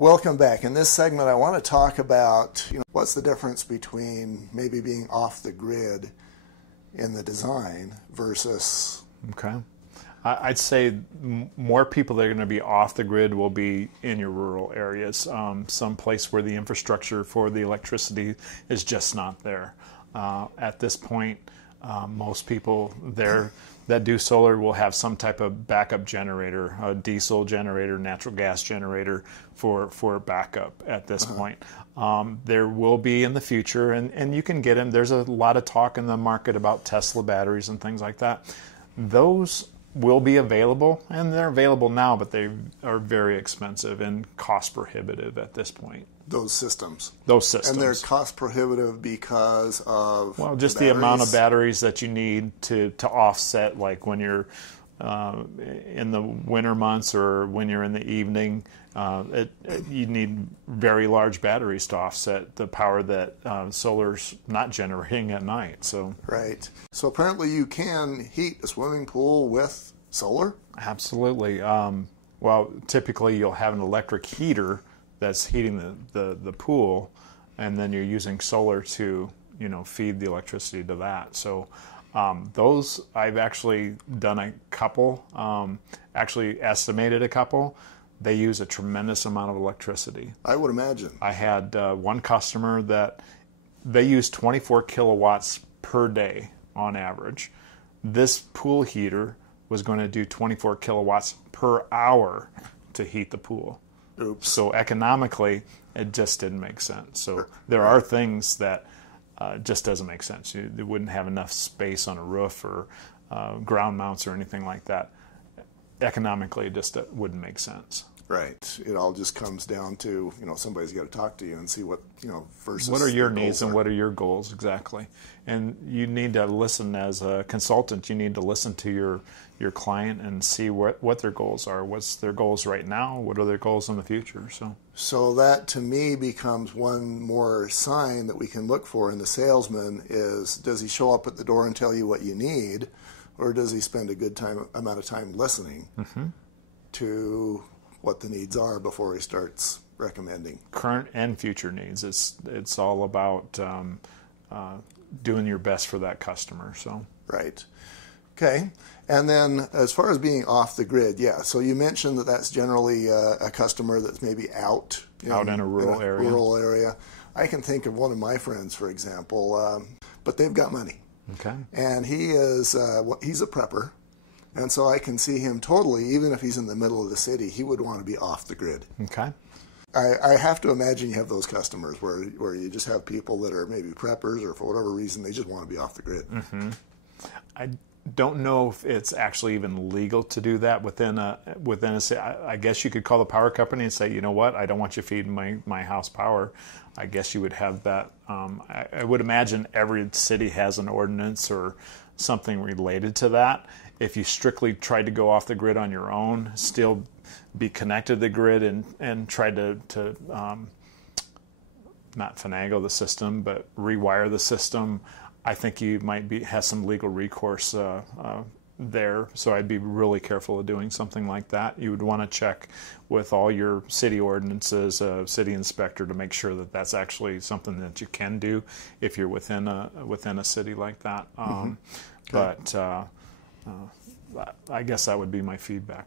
Welcome back. In this segment, I want to talk about what's the difference between maybe being off the grid in the design versus... Okay. I'd say more people that are going to be off the grid will be in your rural areas, some place where the infrastructure for the electricity is just not there. At this point, most people there that do solar will have some type of backup generator, a diesel generator, natural gas generator for backup at this point. There will be in the future, and you can get them. There's a lot of talk in the market about Tesla batteries and things like that. Those will be available, and they're available now, but they are very expensive and cost prohibitive at this point. Those systems. And they're cost prohibitive because of... Well, just the amount of batteries that you need to offset, like when you're in the winter months or when you're in the evening, you need very large batteries to offset the power that solar's not generating at night. So right. So apparently you can heat a swimming pool with solar? Absolutely. Well, typically you'll have an electric heater that's heating the pool, and then you're using solar to feed the electricity to that. So those, I've actually done a couple, actually estimated a couple. They use a tremendous amount of electricity. I would imagine. I had one customer that they use 24 kilowatts per day on average. This pool heater was going to do 24 kilowatts per hour to heat the pool. Oops. So economically, it just didn't make sense. So there are things that just doesn't make sense. You wouldn't have enough space on a roof or ground mounts or anything like that. Economically, it just wouldn't make sense. Right. It all just comes down to, somebody's got to talk to you and see what, versus what are your needs and what are your goals exactly. And you need to listen as a consultant. You need to listen to your client and see what their goals are. What's their goals right now? What are their goals in the future? So that, to me, becomes one more sign that we can look for in the salesman is, does he show up at the door and tell you what you need, or does he spend a good amount of time listening to what the needs are before he starts recommending? Current and future needs. It's all about doing your best for that customer. So right. Okay. And then as far as being off the grid, so you mentioned that that's generally a customer that's maybe out in a rural area. I can think of one of my friends, for example, but they've got money. Okay. And he's a prepper. And so I can see him totally, even if he's in the middle of the city, he would want to be off the grid. Okay. I have to imagine you have those customers where you just have people that are maybe preppers, or for whatever reason they just want to be off the grid. I don't know if it's actually even legal to do that within a I guess you could call the power company and say, you know what, I don't want you feeding my house power. I guess you would have that. I would imagine every city has an ordinance or something related to that. If you strictly tried to go off the grid on your own, still be connected to the grid and try to not finagle the system, but rewire the system, I think you might have some legal recourse there. So I'd be really careful of doing something like that. You would want to check with all your city ordinances, city inspector, to make sure that that's actually something that you can do if you're within a city like that. But I guess that would be my feedback.